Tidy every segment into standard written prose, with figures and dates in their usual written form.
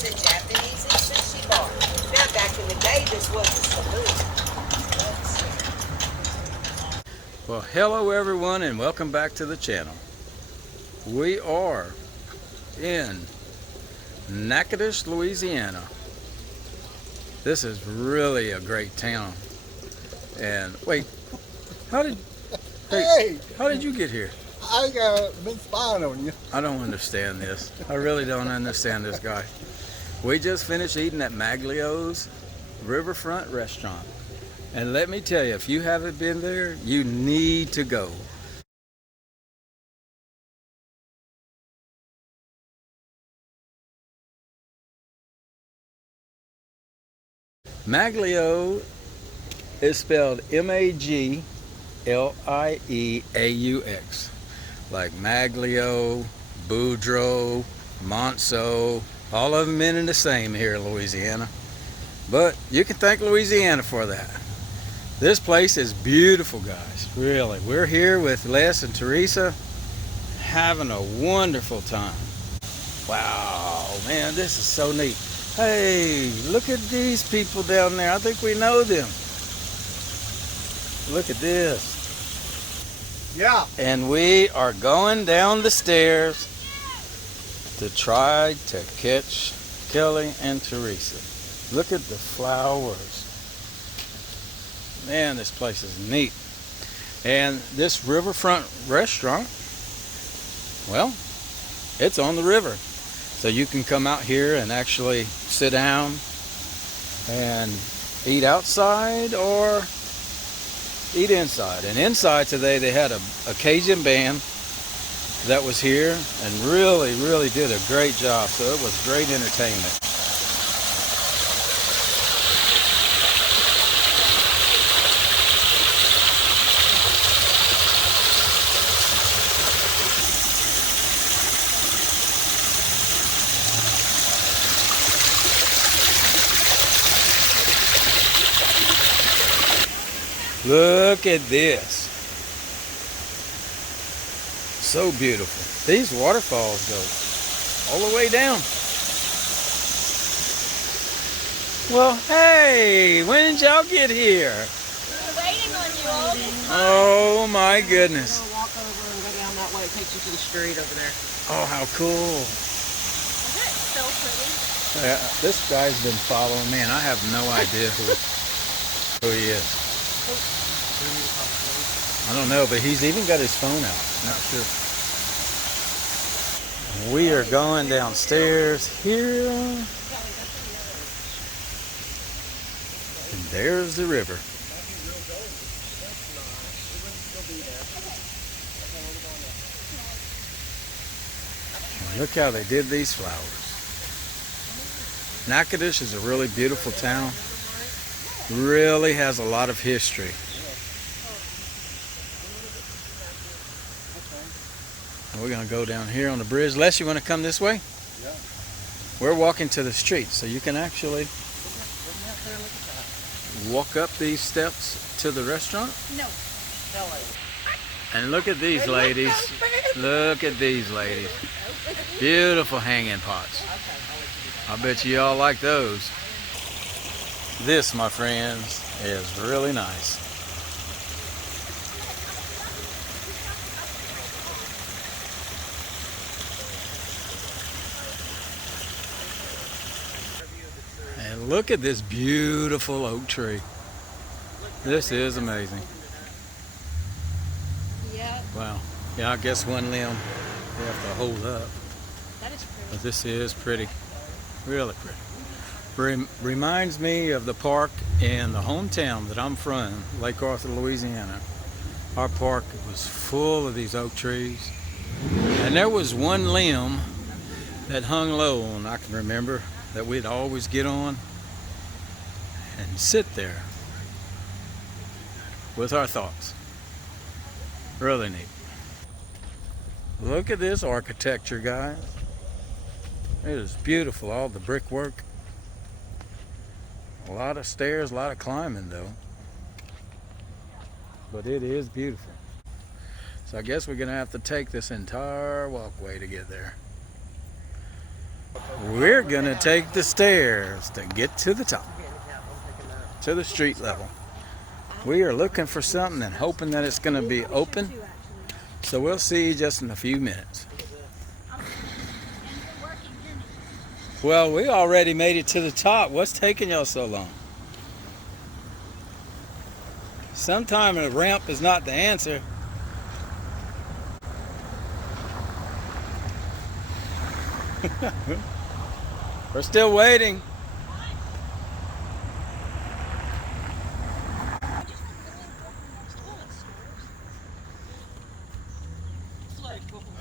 was a Japanese sushi bar. Now, back in the day, this was a saloon. Well, hello everyone and welcome back to the channel. We are in Natchitoches, Louisiana. This is really a great town. And wait, how did you get here? I been spying on you. I don't understand this. I really don't understand this guy. We just finished eating at Magnolias Riverfront Restaurant. And let me tell you, if you haven't been there, you need to go. Maglio is spelled M-A-G-L-I-E-A-U-X. Like Maglio, Boudreaux, Monceau, all of them in the same here in Louisiana. But you can thank Louisiana for that. This place is beautiful, guys, really. We're here with Les and Teresa having a wonderful time. Wow, man, this is so neat. Hey, look at these people down there. I think we know them. Look at this. Yeah. And we are going down the stairs to try to catch Kelly and Teresa. Look at the flowers. Man, this place is neat. And this riverfront restaurant, well, it's on the river. So you can come out here and actually sit down and eat outside or eat inside. And inside today they had a Cajun band that was here and really did a great job. So it was great entertainment. Look at this. So beautiful. These waterfalls go all the way down. Well, hey, when did y'all get here? We're waiting on you all this time. Oh my goodness. We'll walk over and go down that way. It takes you to the street over there. Oh, how cool. Isn't it so pretty? This guy's been following me and I have no idea who he is. I don't know, but he's even got his phone out. Not sure. We are going downstairs here. And there's the river. Look how they did these flowers. Natchitoches is a really beautiful town. Really has a lot of history. We're going to go down here on the bridge. Les, you want to come this way? Yeah. We're walking to the street, so you can actually walk up these steps to the restaurant. No. And look at these ladies. Look at these ladies. Beautiful hanging pots. I bet you all like those. This, my friends, is really nice. And look at this beautiful oak tree. This is amazing. Yeah, Wow. Yeah, I guess one limb they have to hold up. that is pretty. But this is pretty. Really pretty. Reminds me of the park in the hometown that I'm from, Lake Arthur, Louisiana. Our park was full of these oak trees. And there was one limb that hung low, and I can remember that we'd always get on and sit there with our thoughts. Really neat. Look at this architecture, guys. It is beautiful, all the brickwork. A lot of stairs, a lot of climbing though. But it is beautiful. So I guess we're gonna have to take this entire walkway to get there. We're gonna take the stairs to get to the top, to the street level. We are looking for something and hoping that it's gonna be open. So we'll see just in a few minutes. Well, we already made it to the top. What's taking y'all so long? Sometimes a ramp is not the answer. We're still waiting.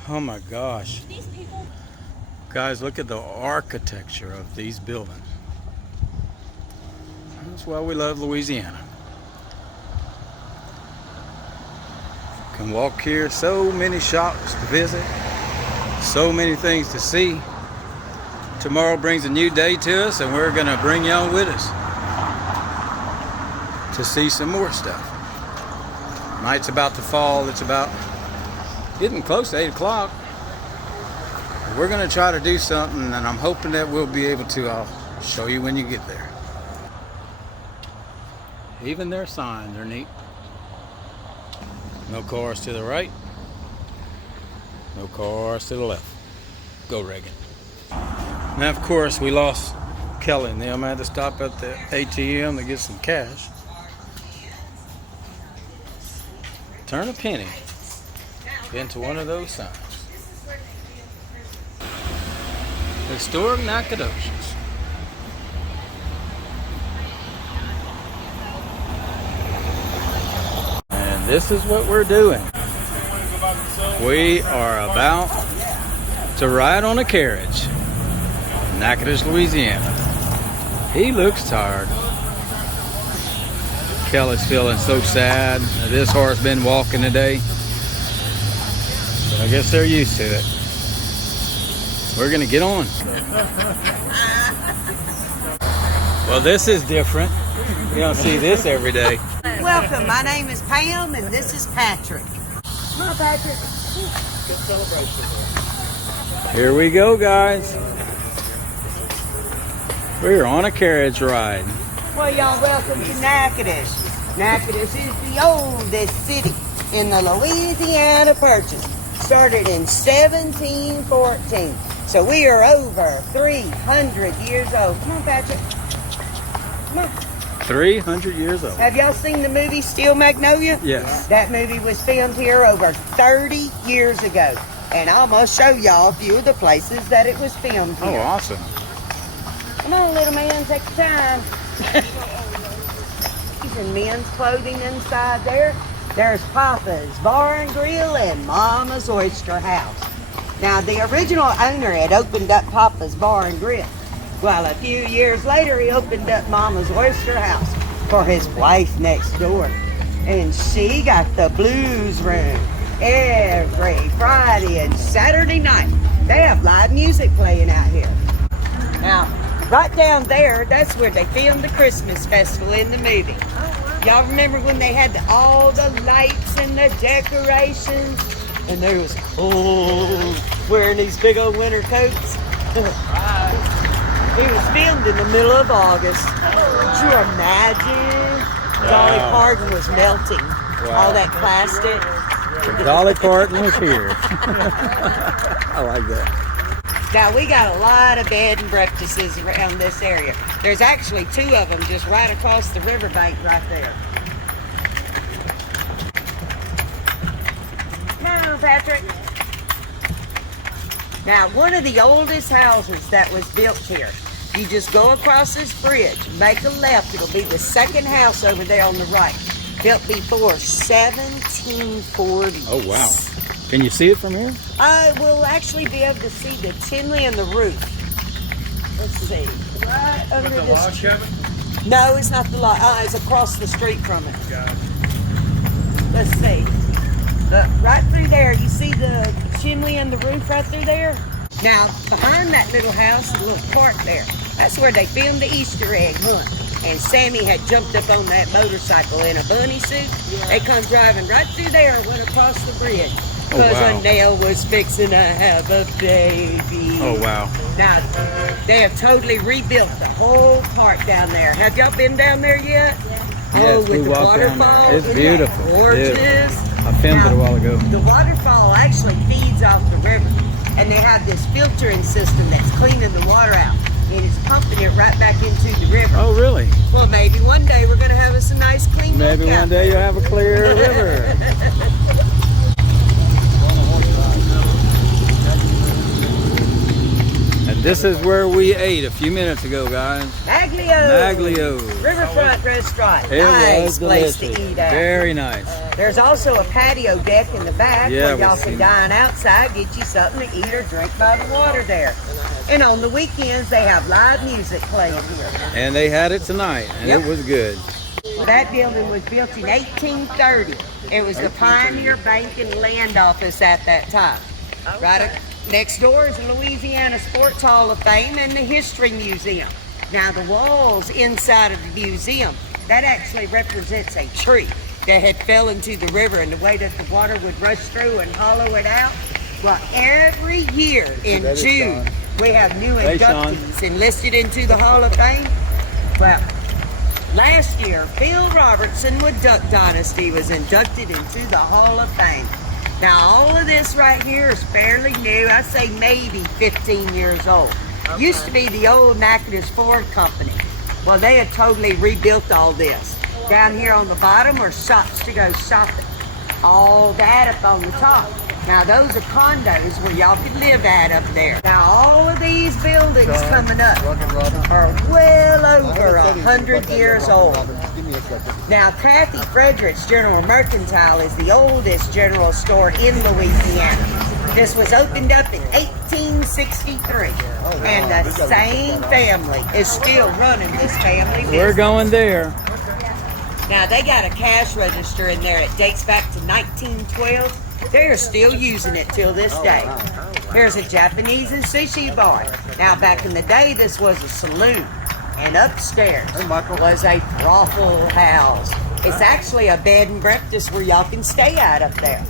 Oh my gosh. Guys, look at the architecture of these buildings. That's why we love Louisiana. Can walk here, so many shops to visit, so many things to see. Tomorrow brings a new day to us, and we're gonna bring y'all with us to see some more stuff. Night's about to fall. It's about getting close to 8 o'clock. We're gonna try to do something, and I'm hoping that we'll be able to. I'll show you when you get there. Even their signs are neat. No cars to the right, no cars to the left. Go Reagan. Now, of course, we lost Kelly and them. I had to stop at the ATM to get some cash. Turn a penny into one of those signs. Historic Natchitoches. And this is what we're doing. We are about to ride on a carriage in Natchitoches, Louisiana. He looks tired. Kelly's feeling so sad. This horse been walking today. But I guess they're used to it. We're gonna get on. Well, this is different. You don't see this every day. Welcome, my name is Pam and this is Patrick. Come on, Patrick. Good celebration. Here we go, guys. We're on a carriage ride. Well, y'all, welcome to Natchitoches. Natchitoches is the oldest city in the Louisiana Purchase. Started in 1714. So we are over 300 years old. Come on, Patrick. Come on. 300 years old. Have y'all seen the movie Steel Magnolia? Yes. That movie was filmed here over 30 years ago. And I'm going to show y'all a few of the places that it was filmed here. Oh, awesome. Come on, little man, take your time. Using men's clothing inside there. There's Papa's Bar and Grill and Mama's Oyster House. Now, the original owner had opened up Papa's Bar and Grill. Well, a few years later, he opened up Mama's Oyster House for his wife next door. And she got the blues room every Friday and Saturday night. They have live music playing out here. Now, right down there, that's where they filmed the Christmas festival in the movie. Y'all remember when they had all the lights and the decorations? And there was cold, wearing these big old winter coats. It was filmed in the middle of August. Could you imagine? Dolly Parton was melting. All that plastic. Dolly Parton was here. I like that. Now, we got a lot of bed and breakfasts around this area. There's actually 2 of them just right across the riverbank right there. Come on, Patrick. Now, one of the oldest houses that was built here, you just go across this bridge, make a left, it'll be the second house over there on the right. Built before 1740. Oh, wow. Can you see it from here? I will actually be able to see the chimney and the roof. Let's see. Right under The log this. cabin? No, it's not the log. It's across the street from it. Got it. Let's see. Look, right through there, you see the chimney and the roof right through there? Now, behind that little house, a little park there, that's where they filmed the Easter egg hunt. And Sammy had jumped up on that motorcycle in a bunny suit. They come driving right through there and went across the bridge. because wow. Nell was fixing to have a baby. Oh, wow. Now, they have totally rebuilt the whole park down there. Have y'all been down there yet? Yes, with we the walked down there. waterfall. It's Isn't that beautiful. gorgeous. Beautiful. I filmed it a while ago. The waterfall actually feeds off the river, and they have this filtering system that's cleaning the water out, and it's pumping it right back into the river. Oh, really? Well, maybe one day we're going to have us a nice clean Maybe lookout. one day you'll have a clear river. And this is where we ate a few minutes ago, guys. Maglio. Maglio. Riverfront restaurant. It Nice was place delicious. to eat at. Very nice. There's also a patio deck in the back Yeah, where y'all we've can seen dine outside, get you something to eat or drink by the water there. And on the weekends, they have live music playing here. And they had it tonight, and Yep. it was good. That building was built in 1830. It was the Pioneer Bank and Land Office at that time. Right next door is the Louisiana Sports Hall of Fame and the History Museum. Now the walls inside of the museum, that actually represents a tree that had fell into the river, and the way that the water would rush through and hollow it out. Well, every year in June, we have new inductees enlisted into the Hall of Fame. Well, last year, Bill Robertson with Duck Dynasty was inducted into the Hall of Fame. Now, all of this right here is fairly new. I say maybe 15 years old. Used to be the old Natchitoches Ford Company. Well, they had totally rebuilt all this. Down here on the bottom are shops to go shopping. All that up on the top. Now, those are condos where y'all could live at up there. Now, all of these buildings coming up are well over 100 years old. Now, Kathy Frederick's General Mercantile is the oldest general store in Louisiana. This was opened up in 1863, and the same family is still running this family business. We're going there. Now, they got a cash register in there. It dates back to 1912. They are still using it till this day. Here's a Japanese and sushi bar. Now, back in the day, this was a saloon. And upstairs was a brothel house. It's actually a bed and breakfast where y'all can stay at up there.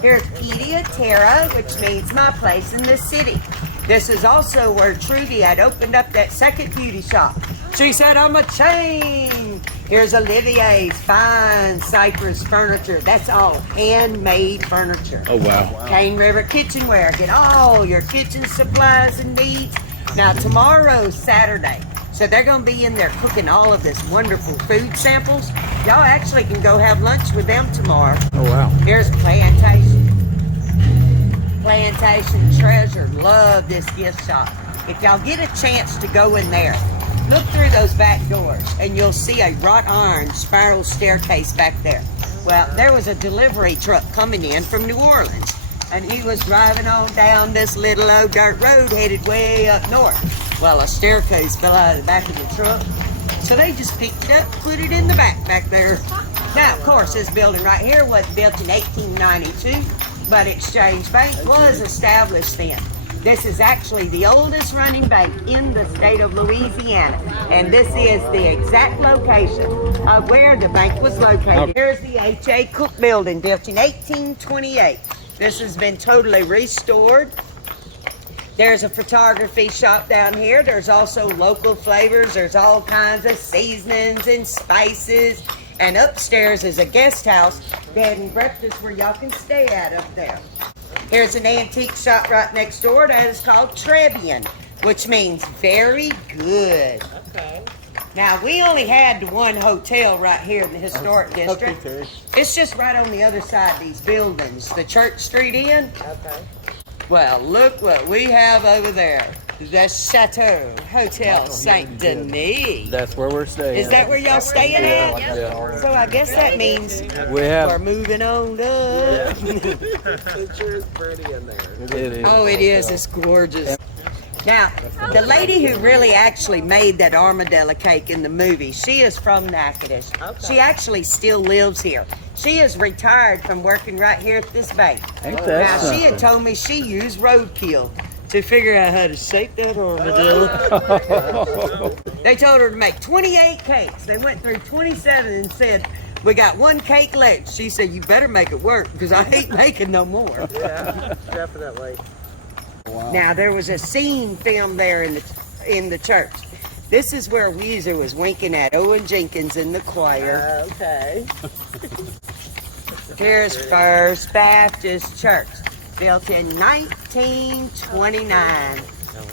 Here's Pedia Terra, which means my place in the city. This is also where Trudy had opened up that second beauty shop. She said, I'm a chain. Here's Olivier's fine cypress furniture. That's all handmade furniture. Oh, wow. Cane River Kitchenware. Get all your kitchen supplies and needs. Now, tomorrow's Saturday. So they're going to be in there cooking all of this wonderful food samples. Y'all actually can go have lunch with them tomorrow. Oh, wow. Here's Plantation. Plantation Treasure. Love this gift shop. If y'all get a chance to go in there, look through those back doors and you'll see a wrought iron spiral staircase back there. Well, there was a delivery truck coming in from New Orleans, and he was driving on down this little old dirt road headed way up north. Well, a staircase fell out of the back of the truck, so they just picked it up, put it in the back there. Now, of course, this building right here wasn't built in 1892, but Exchange Bank was established then. This is actually the oldest running bank in the state of Louisiana, and this is the exact location of where the bank was located. Here's the H.A. Cook building, built in 1828. This has been totally restored. There's a photography shop down here. There's also local flavors. There's all kinds of seasonings and spices. And upstairs is a guest house, bed and breakfast where y'all can stay at up there. Here's an antique shop right next door that is called Trebian, which means very good. Okay. Now, we only had one hotel right here in the historic district. It's just right on the other side of these buildings. The Church Street Inn. Okay. Well, look what we have over there. The Chateau Hotel Saint Denis. That's where we're staying. Is that where y'all staying at? Yeah. So I guess that means We we're have. moving on up. It sure is pretty in there. It is. Oh, it is. It's gorgeous. Now, the lady who really actually made that armadillo cake in the movie, she is from Natchitoches. Okay. She actually still lives here. She is retired from working right here at this bank. Ain't Now, that she had something? told me she used roadkill to figure out how to shape that armadillo. They told her to make 28 cakes. They went through 27 and said, We got one cake left. She said, you better make it work because I ain't making no more. Yeah, definitely. Wow. Now, there was a scene filmed there in the church. This is where Weezer was winking at Owen Jenkins in the choir. Okay. Here's First Baptist Church, built in 1929.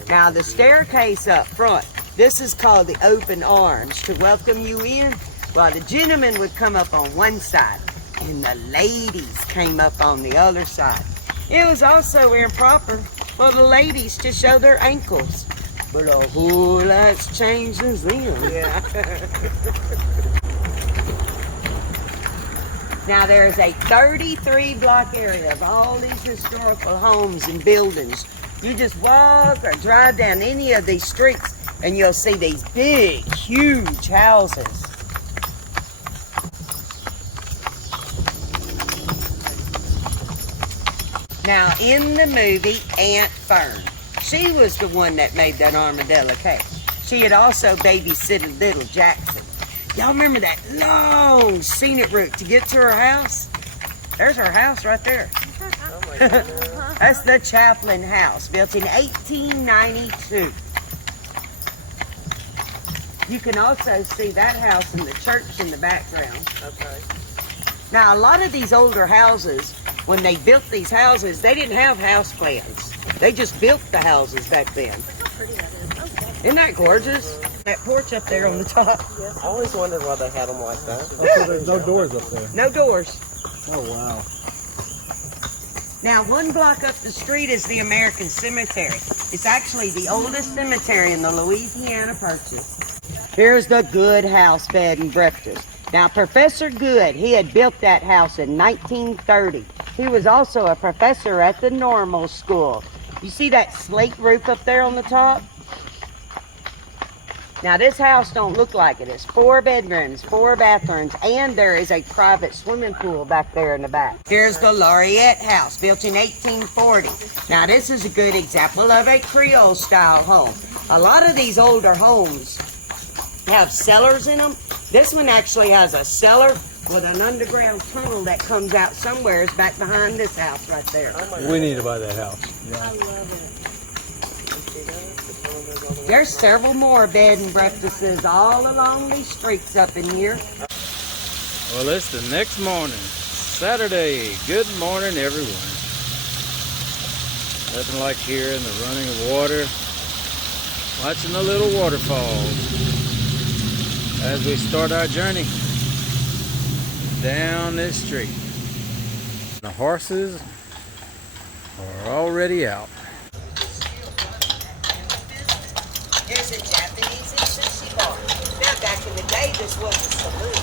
Now, the staircase up front, this is called the open arms to welcome you in. While the gentlemen would come up on one side and the ladies came up on the other side. It was also improper for the ladies to show their ankles. But a whole lot's changed since then. Yeah. Now there's a 33-block area of all these historical homes and buildings. You just walk or drive down any of these streets and you'll see these big, huge houses. Now, in the movie Aunt Fern, she was the one that made that armadillo cake. She had also babysitted little Jackson. Y'all remember that long scenic route to get to her house? There's her house right there. Oh my goodness. That's the Chaplain House, built in 1892. You can also see that house and the church in the background. Okay. Now, a lot of these older houses, when they built these houses, they didn't have house plans. They just built the houses back then. Look how pretty that is. Oh, yeah. Isn't that gorgeous? That porch up there on the top. I always wondered why they had them like that. Oh, so there's no doors up there. No doors. Oh, wow. Now, one block up the street is the American Cemetery. It's actually the oldest cemetery in the Louisiana Purchase. Here's the Good House Bed and Breakfast. Now, Professor Good, he had built that house in 1930. He was also a professor at the normal school. You see that slate roof up there on the top? Now, this house don't look like it. It's 4 bedrooms, 4 bathrooms, and there is a private swimming pool back there in the back. Here's the Laureate House, built in 1840. Now, this is a good example of a Creole-style home. A lot of these older homes have cellars in them. This one actually has a cellar with an underground tunnel that comes out somewhere. It's back behind this house right there. We need to buy that house. I love it. There's several more bed and breakfasts all along these streets up in here. Well, it's the next morning, Saturday. Good morning, everyone. Nothing like hearing the running of water, watching the little waterfalls as we start our journey down this street. The horses are already out. There's a Japanese and sushi bar. Now, back in the day, this was a saloon.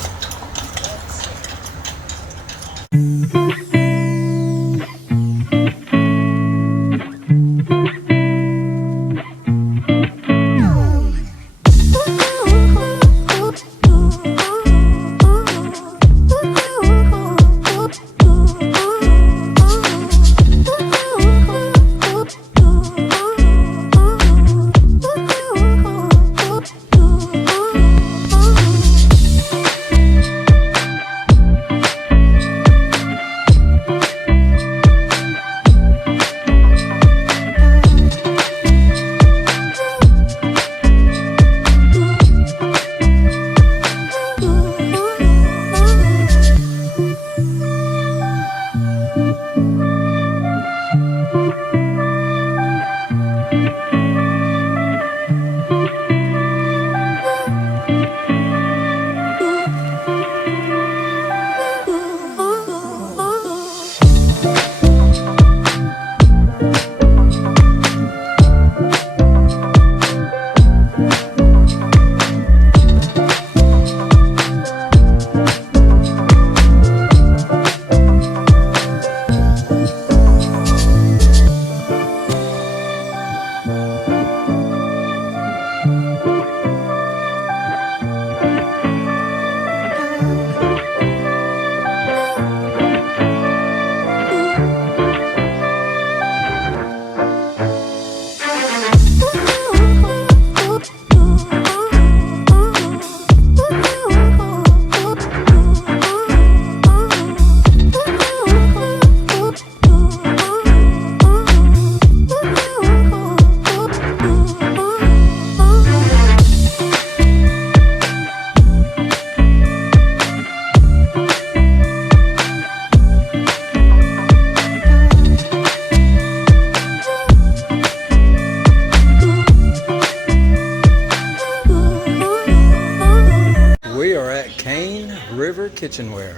River Kitchenware,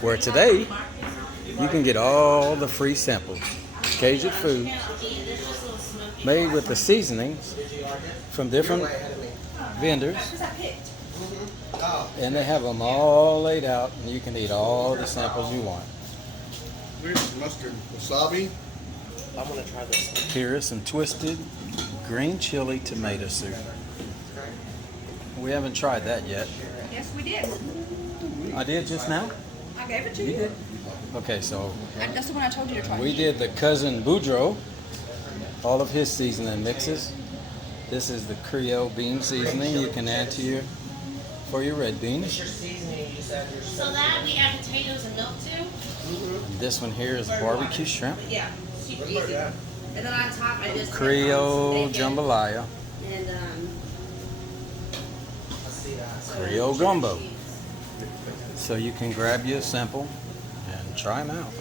where today you can get all the free samples, Cajun foods, made with the seasonings from different vendors, and they have them all laid out, and you can eat all the samples you want. Where's mustard? Wasabi? I'm gonna try this one. Here is some twisted green chili tomato soup. We haven't tried that yet. Yes, we did. I did just now? I gave it to You you. did? Okay, so That's the one I told you to try. we did the Cousin Boudreaux, all of his seasoning mixes. This is the Creole bean seasoning you can add to for your red beans. So that we add potatoes and milk to? And this one here is barbecue shrimp, Yeah, super easy. And then on top I just Creole bacon jambalaya, and Creole gumbo. So you can grab you a sample and try them out.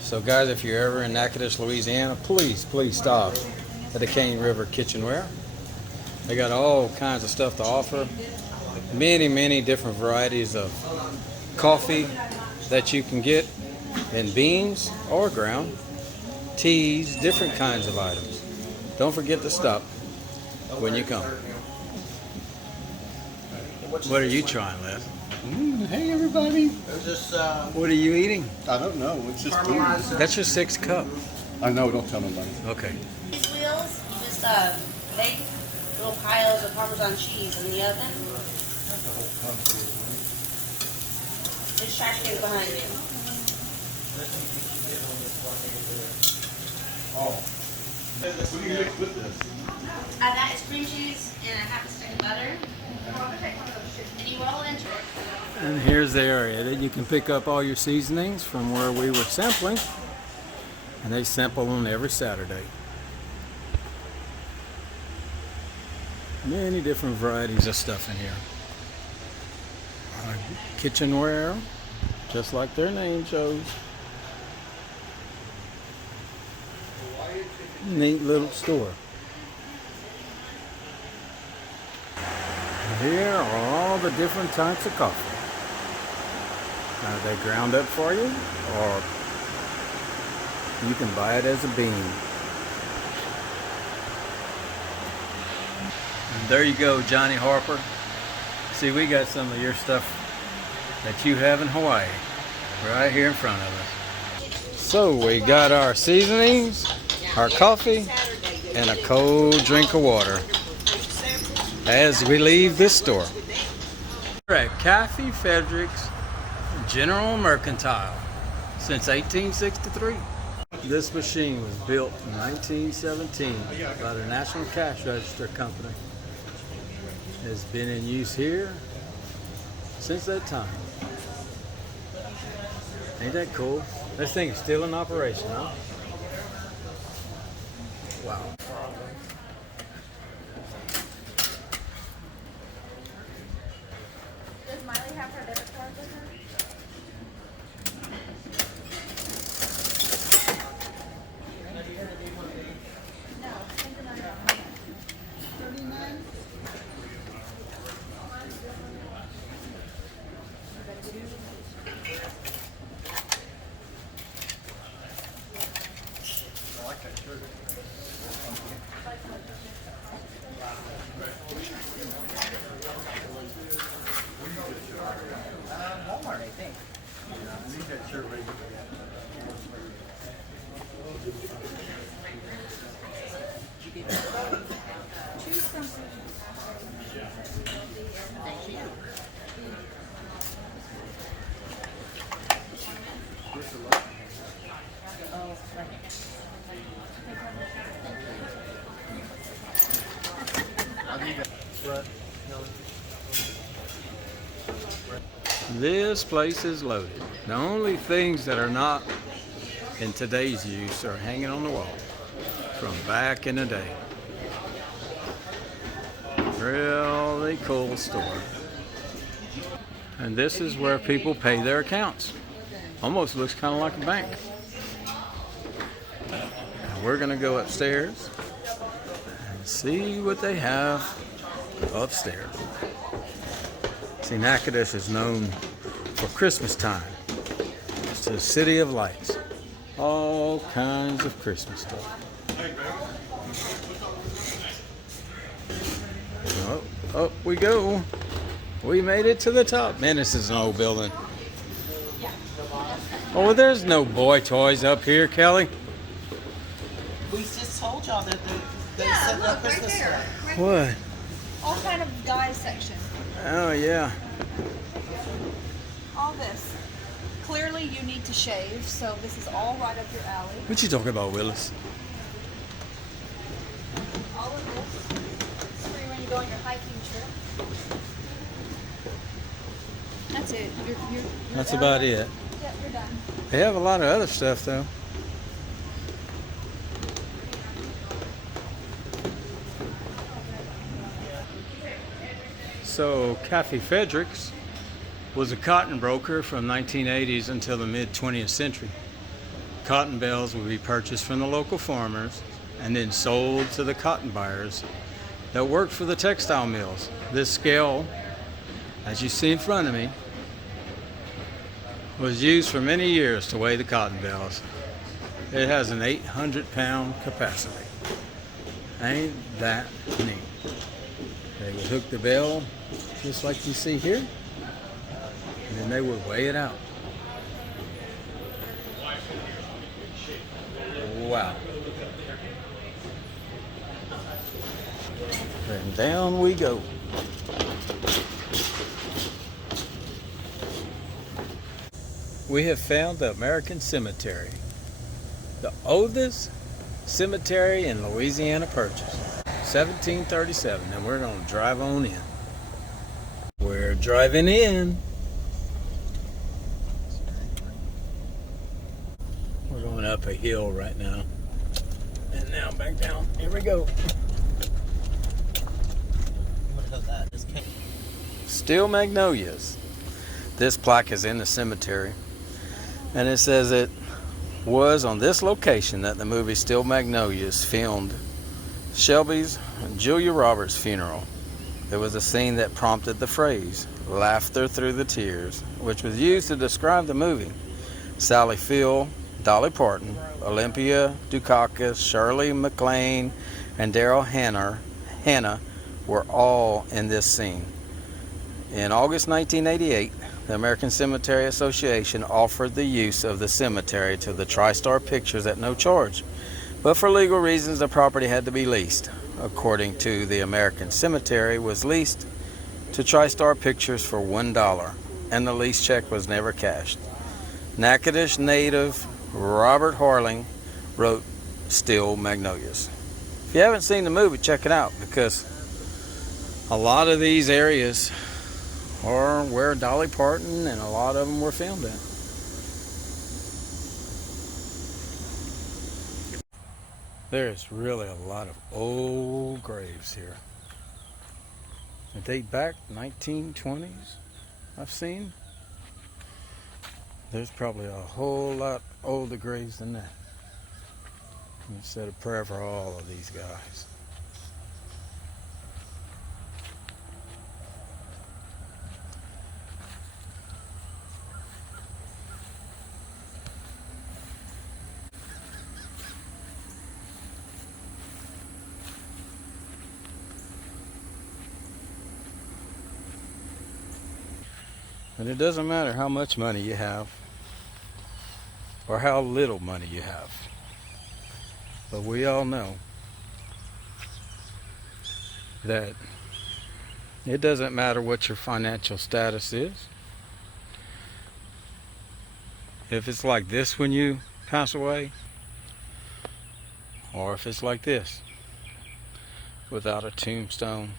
So guys, if you're ever in Natchitoches, Louisiana, please stop at the Cane River Kitchenware. They got all kinds of stuff to offer. Many different varieties of coffee that you can get in beans or ground, teas, different kinds of items. Don't forget to stop when you come. What are you trying, Les? Hey, everybody. What are you eating? I don't know. It's just food. That's your 6th cup. I know. Don't tell nobody. Okay. these wheels, you just bake little piles of Parmesan cheese in the oven. There's trash cans behind you. What do you mix with this? That is cream cheese and a half a stick of butter. And you roll it into it. And here's the area that you can pick up all your seasonings from where we were sampling. And they sample them every Saturday. Many different varieties of stuff in here. Kitchenware, just like their name shows. Neat little store. And here are all the different types of coffee. Are they ground up for you, or you can buy it as a bean? And there you go, Johnny Harper. See, we got some of your stuff that you have in Hawaii right here in front of us. So we got our seasonings, our coffee, and a cold drink of water as we leave this store. We're at Cafe Frederick's General Mercantile since 1863. This machine was built in 1917 by the National Cash Register Company. It's been in use here since that time. Ain't that cool? This thing is still in operation, huh? Wow. Does Miley have her debit card with her? This place is loaded. The only things that are not in today's use are hanging on the wall from back in the day. Really cool store. And this is where people pay their accounts. Almost looks kind of like a bank. And we're gonna go upstairs and see what they have upstairs. See, Natchitoches is known for Christmas time. It's the city of lights. All kinds of Christmas stuff. Oh, up we go. We made it to the top. Man, this is an old building. Oh, well, there's no boy toys up here, Kelly. We just told y'all that they Yeah, said no look, right Christmas there. stuff. What? All kind of guys section. Oh, yeah. All this. Clearly you need to shave, so this is all right up your alley. What you talking about, Willis? All of this is for when you go on your hiking trip. That's it. You're That's about it. Yep, you're done. They have a lot of other stuff, though. So, Cafe Fredericks was a cotton broker from 1980s until the mid-20th century. Cotton bales would be purchased from the local farmers and then sold to the cotton buyers that worked for the textile mills. This scale, as you see in front of me, was used for many years to weigh the cotton bales. It has an 800-pound capacity. Ain't that neat? They would hook the bale just like you see here, and then they would weigh it out. Wow. And down we go. We have found the American Cemetery, the oldest cemetery in Louisiana purchased, 1737, and we're going to drive on in. We're driving in. We're going up a hill right now. And now back down. Here we go. Still Magnolias. This plaque is in the cemetery. And it says it was on this location that the movie Still Magnolias filmed Shelby's and Julia Roberts' funeral. It was a scene that prompted the phrase, laughter through the tears, which was used to describe the movie. Sally Field, Dolly Parton, Olympia Dukakis, Shirley MacLaine, and Daryl Hannah were all in this scene. In August 1988, the American Cemetery Association offered the use of the cemetery to the TriStar Pictures at no charge. But for legal reasons, the property had to be leased. According to the American Cemetery, was leased to TriStar Pictures for $1, and the lease check was never cashed. Natchitoches native Robert Harling wrote Still Magnolias. If you haven't seen the movie, check it out, because a lot of these areas are where Dolly Parton and a lot of them were filmed at. There's really a lot of old graves here. They date back 1920s, I've seen. There's probably a whole lot older graves than that. I said a prayer for all of these guys. And it doesn't matter how much money you have or how little money you have. But we all know that it doesn't matter what your financial status is. If it's like this when you pass away, or if it's like this without a tombstone,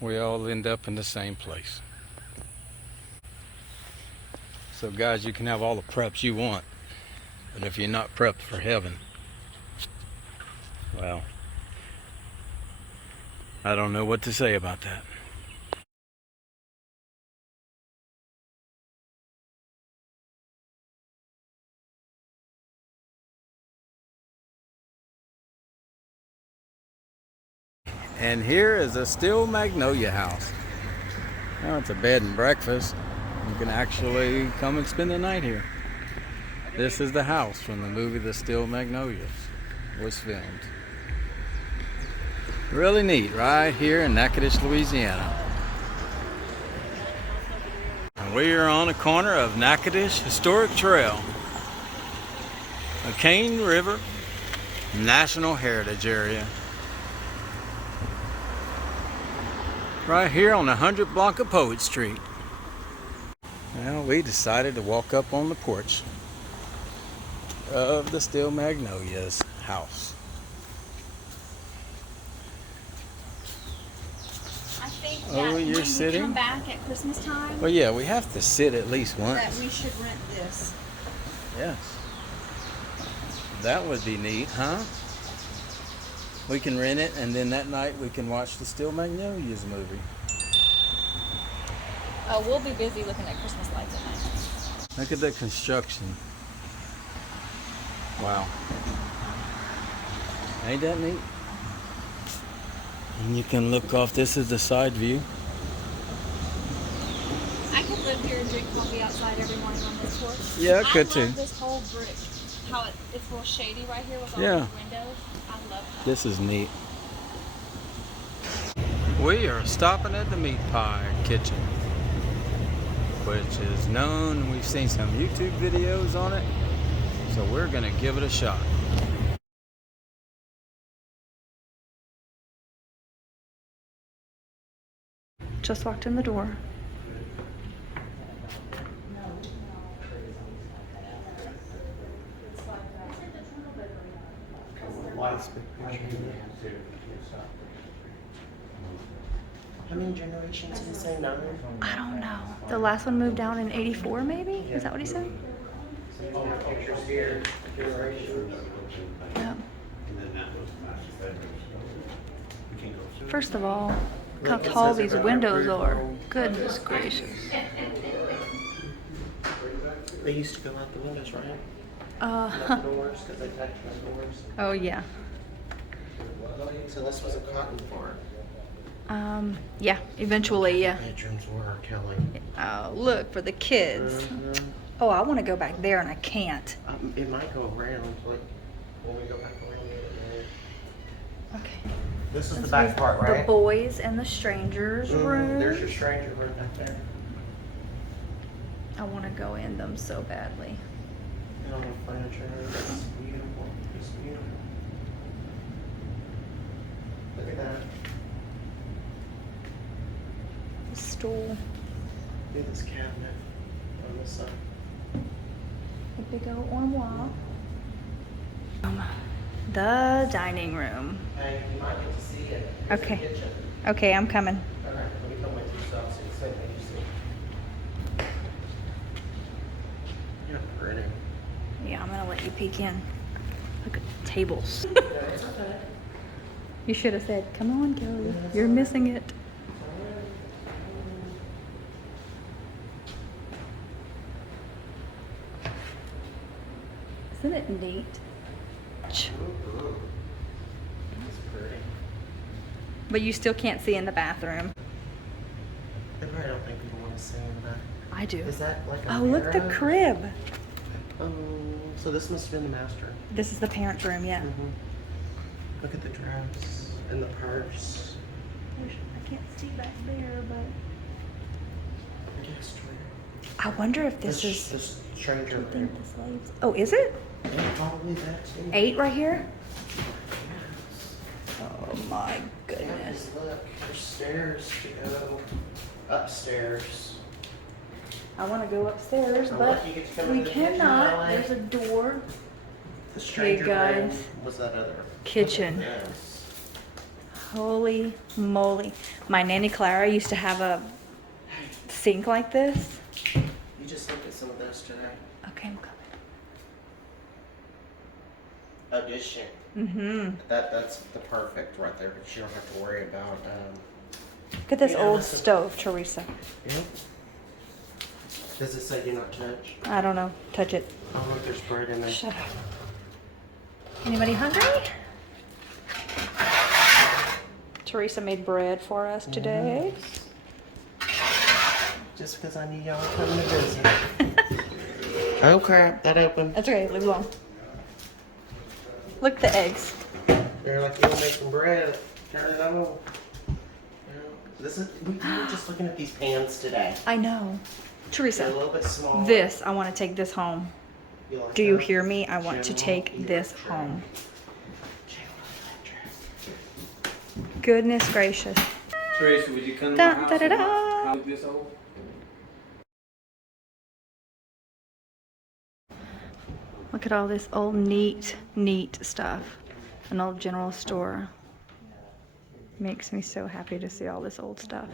we all end up in the same place. So guys, you can have all the preps you want, but if you're not prepped for heaven, well, I don't know what to say about that. And here is a Still Magnolia house. Now it's a bed and breakfast. You can actually come and spend the night here. This is the house from the movie The Still Magnolias was filmed. Really neat, right here in Natchitoches, Louisiana. And we are on the corner of Natchitoches Historic Trail, a Cane River National Heritage Area. Right here on the 100 block of Poet Street. Well, we decided to walk up on the porch of the Still Magnolias house. I think that Oh, you're when sitting? we come back at Christmas time, Well, yeah, we have to sit at least that once. we should rent this. Yes. That would be neat, huh? We can rent it, and then that night we can watch the Still Magnolias movie. We'll be busy looking at Christmas lights at night. Look at the construction. Wow. Ain't that neat? And you can look off. This is the side view. I could live here and drink coffee outside every morning on this porch. Yeah, I could love too. this whole brick. How it's a little shady right here with all Yeah. the windows. I love that. This is neat. We are stopping at the Meat Pie Kitchen, which is known. We've seen some YouTube videos on it, so we're gonna give it a shot. Just walked in the door. How many generations did he say? 9? I don't know. The last one moved down in '84, maybe? Is that what he said? Pictures here, generations. Yeah. First of all, look how tall these windows are. Goodness gracious. They used to go out the windows, right? Uh, Doors, because they touched my doors. oh yeah. So this was a cotton farm. Yeah, eventually, yeah. Bedrooms were Kelly. Oh, look, for the kids. Oh, I want to go back there and I can't. It might go around, like when we go back around the other way. Okay. This is the This back was part, The right? boys and the strangers room. There's your stranger room back there. I want to go in them so badly. And all the furniture. It's beautiful. It's beautiful. Look at that. The stool, Look at this cabinet on this side. a big old armoire. The dining room. Hey, you might get to see it. Here's the Okay. kitchen. Okay, I'm coming. All right, let me come with you so you can see what you see. You're pretty. Yeah, I'm gonna let you peek in. Look at the tables. Yeah, it's okay. You should have said, "Come on, Kelly, you're missing it." Isn't it neat? It's pretty. But you still can't see in the bathroom. I probably don't think people want to see in that. I do. Is that like a Oh, look at the mirror? crib. So this must have been the master. This is the parents' room, yeah. Look at the dress and the purse. I can't see back there, but Yes, I wonder if this the is. stranger I room. think the slaves. Oh, is it? Yeah, probably that too. 8 right here? Yes. Oh my Yeah, goodness. just look. There's stairs to go upstairs. I want to go upstairs, Oh, but look, you get to come we in the kitchen, cannot. Ally. There's a door. The stranger room guys. was that other Kitchen. Yes. Holy moly. My Nanny Clara used to have a sink like this. You just look at some of those today. Okay, I'm coming. Audition. Mm-hmm. That's the perfect right there, but you don't have to worry about. Look at this Yeah, old listen. stove, Teresa. Yeah. Does it say do not touch? I don't know. Touch it. Oh, look, there's bread in there. Shut up. Anybody hungry? Teresa made bread for us today. just because I knew y'all were coming to visit. Oh crap, that opened. That's okay, leave it alone. Look at the eggs. They're like, you'll make some bread. Turn it on. This is, we were just looking at these pans today. I know. They're a Teresa, little bit small. this, I want to take this home. You like Do you that? hear me? I want to General take this Electric. home. General Electric. Goodness gracious. Teresa, would you come to Da, my house da, da, and da. look this over? Look at all this old neat stuff. An old general store. Makes me so happy to see all this old stuff.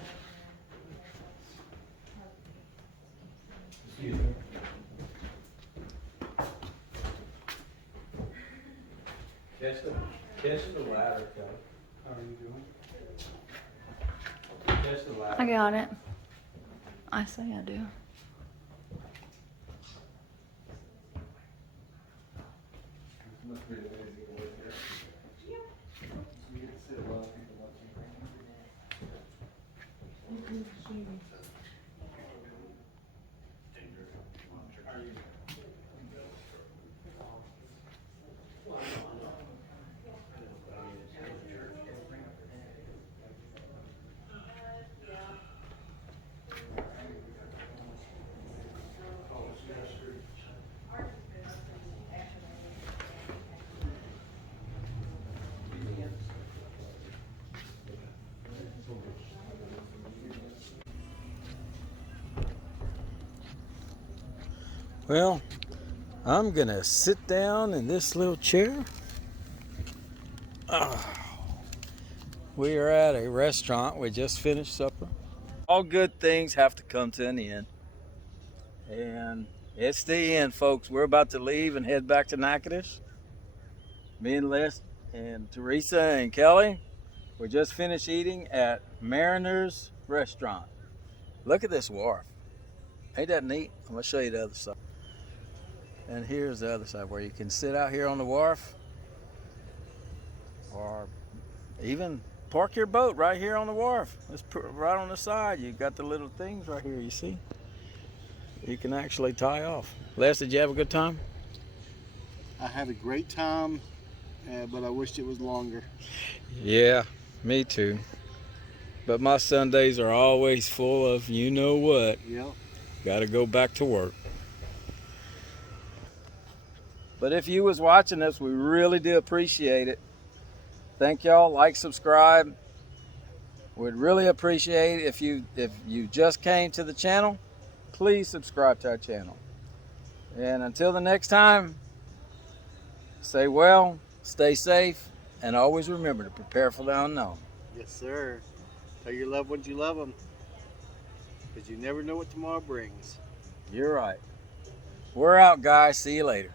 Catch the ladder, Kelly. How are you doing? Catch the ladder. I got it. I say I do. Well, I'm gonna sit down in this little chair. We are at a restaurant. We just finished supper. All good things have to come to an end. And it's the end, folks. We're about to leave and head back to Natchitoches. Me and Les and Teresa and Kelly, we just finished eating at Mariner's Restaurant. Look at this wharf. Ain't that neat? I'm gonna show you the other side. And here's the other side where you can sit out here on the wharf or even park your boat right here on the wharf. It's right on the side. You've got the little things right here, you see? You can actually tie off. Les, did you have a good time? I had a great time, but I wished it was longer. Yeah, me too. But my Sundays are always full of you know what. Yep. Got to go back to work. But if you was watching this, we really do appreciate it. Thank y'all. Like, subscribe. We'd really appreciate it if you just came to the channel. Please subscribe to our channel. And until the next time, stay well, stay safe, and always remember to prepare for the unknown. Yes, sir. Tell your loved ones you love them, because you never know what tomorrow brings. You're right. We're out, guys. See you later.